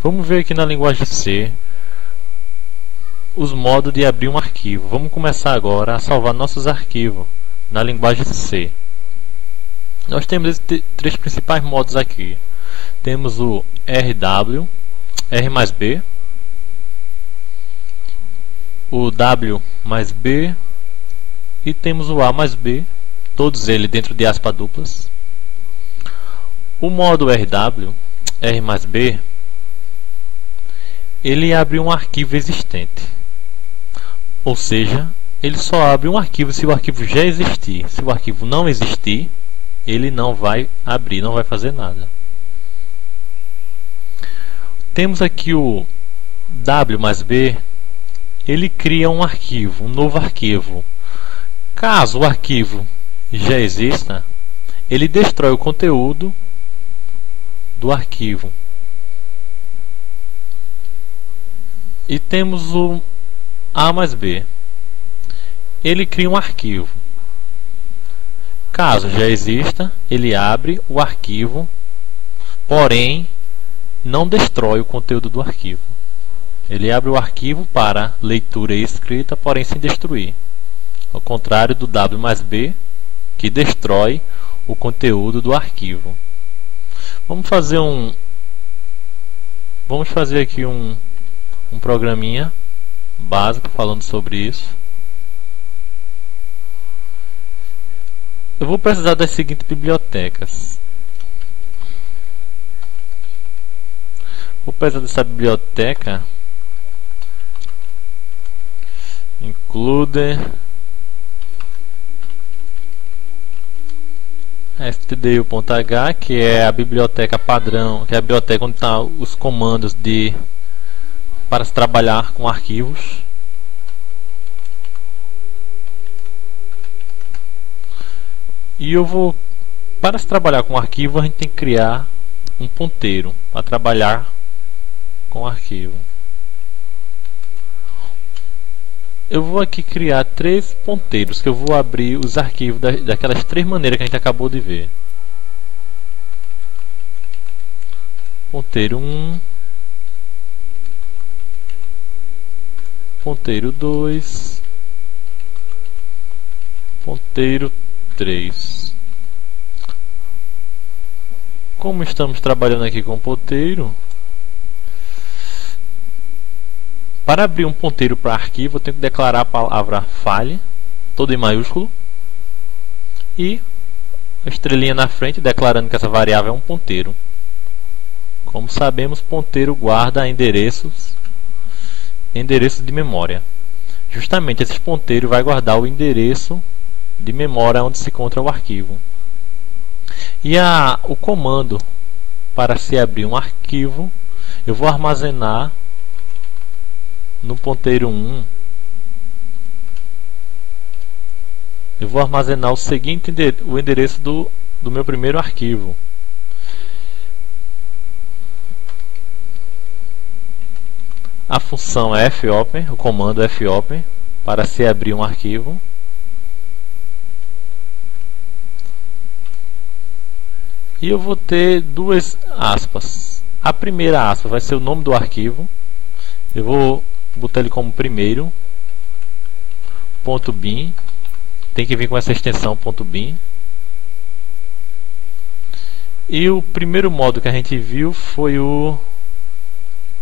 Vamos ver aqui na linguagem C os modos de abrir um arquivo. Vamos começar agora a salvar nossos arquivos na linguagem C. Nós temos esses três principais modos aqui. Temos o RW, R mais B, o W mais B e temos o A mais B, todos eles dentro de aspas duplas. O modo RW, R mais B, ele abre um arquivo existente, ou seja, ele só abre um arquivo se o arquivo já existir. Se o arquivo não existir, ele não vai abrir, não vai fazer nada. Temos aqui o W mais B, ele cria um arquivo, um novo arquivo. Caso o arquivo já exista, ele destrói o conteúdo do arquivo. E temos o A mais B, ele cria um arquivo. Caso já exista, ele abre o arquivo, porém não destrói o conteúdo do arquivo. Ele abre o arquivo para leitura e escrita, porém sem destruir. Ao contrário do W mais B, que destrói o conteúdo do arquivo. Vamos fazer aqui um programinha básico falando sobre isso. Eu vou precisar das seguintes bibliotecas. Vou precisar dessa biblioteca include stdio.h, que é a biblioteca padrão, que é a biblioteca onde estão os comandos para se trabalhar com arquivos. E para se trabalhar com arquivo, a gente tem que criar um ponteiro para trabalhar com arquivo. Eu vou aqui criar três ponteiros que eu vou abrir os arquivos daquelas três maneiras que a gente acabou de ver. Ponteiro 1, ponteiro 2, ponteiro 3. Como estamos trabalhando aqui com ponteiro, para abrir um ponteiro para arquivo, eu tenho que declarar a palavra file, toda em maiúsculo, e a estrelinha na frente declarando que essa variável é um ponteiro. Como sabemos, ponteiro guarda endereços de memória. Justamente esse ponteiro vai guardar o endereço de memória onde se encontra o arquivo. E o comando para se abrir um arquivo, eu vou armazenar no ponteiro 1, eu vou armazenar o endereço do meu primeiro arquivo. A função é fopen, o comando é fopen para se abrir um arquivo. E eu vou ter duas aspas. A primeira aspa vai ser o nome do arquivo. Eu vou botar ele como primeiro .bin. Tem que vir com essa extensão .bin. E o primeiro modo que a gente viu foi o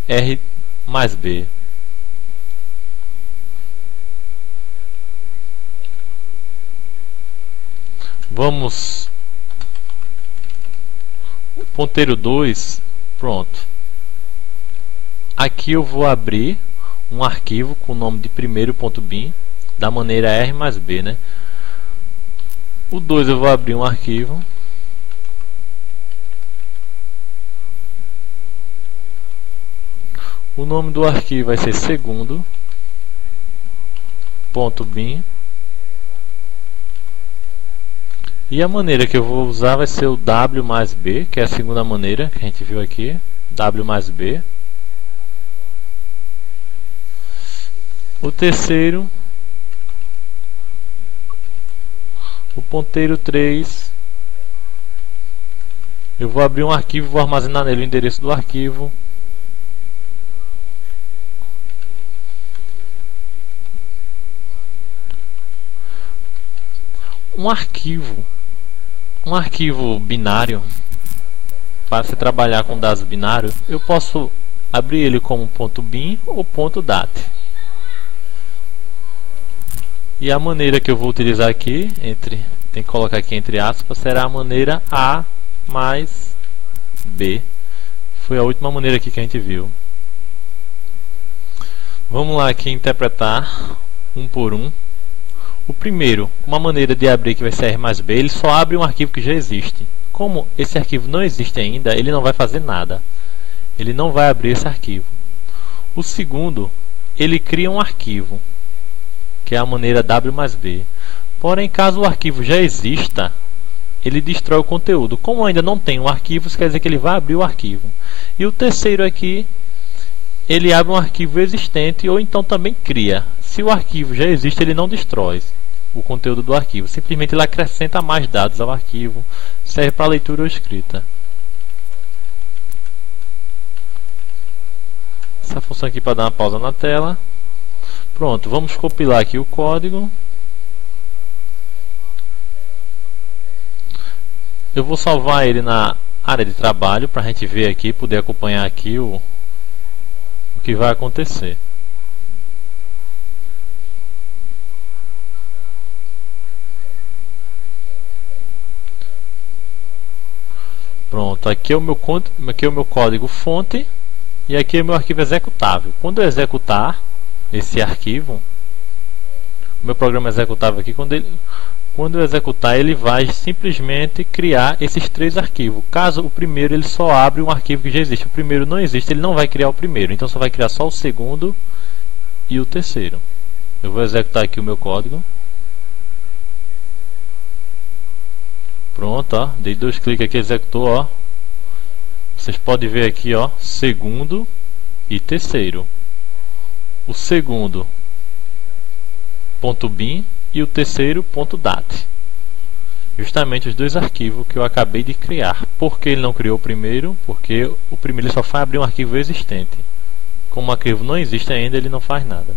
R mais B. Vamos ponteiro 2, pronto. Aqui eu vou abrir um arquivo com o nome de primeiro.bin da maneira R mais B, né? O 2 eu vou abrir um arquivo. O nome do arquivo vai ser segundo.bin. E a maneira que eu vou usar vai ser o W mais B, que é a segunda maneira que a gente viu aqui. W mais B. O terceiro, o ponteiro 3. Eu vou abrir um arquivo e vou armazenar nele o endereço do arquivo. um arquivo binário, para você trabalhar com dados binários, eu posso abrir ele como .bin ou .dat. E a maneira que eu vou utilizar aqui, tem que colocar aqui entre aspas, será a maneira A mais B. Foi a última maneira aqui que a gente viu. Vamos lá aqui interpretar um por um. O primeiro, uma maneira de abrir que vai ser R mais B, ele só abre um arquivo que já existe. Como esse arquivo não existe ainda, ele não vai fazer nada. Ele não vai abrir esse arquivo. O segundo, ele cria um arquivo, que é a maneira W mais B. Porém, caso o arquivo já exista, ele destrói o conteúdo. Como ainda não tem um arquivo, isso quer dizer que ele vai abrir o arquivo. E o terceiro aqui, ele abre um arquivo existente ou então também cria. Se o arquivo já existe, ele não destrói o conteúdo do arquivo. Simplesmente ele acrescenta mais dados ao arquivo. Serve para leitura ou escrita. Essa função aqui para dar uma pausa na tela. Pronto, vamos compilar aqui o código. Eu vou salvar ele na área de trabalho para a gente ver aqui, poder acompanhar aqui o que vai acontecer. Pronto, aqui é o meu código fonte e aqui é o meu arquivo executável. Quando eu executar esse arquivo, o meu programa executável aqui, quando eu executar, ele vai simplesmente criar esses três arquivos. Caso o primeiro ele só abre um arquivo que já existe, o primeiro não existe, ele não vai criar o primeiro, então só vai criar só o segundo e o terceiro. Eu vou executar aqui o meu código. Pronto, ó, dei 2 cliques aqui, executou, ó. Vocês podem ver aqui, ó, segundo e terceiro. O segundo .bin e o terceiro .dat. Justamente os dois arquivos que eu acabei de criar. Por que ele não criou o primeiro? Porque o primeiro só vai abrir um arquivo existente. Como o arquivo não existe ainda, ele não faz nada.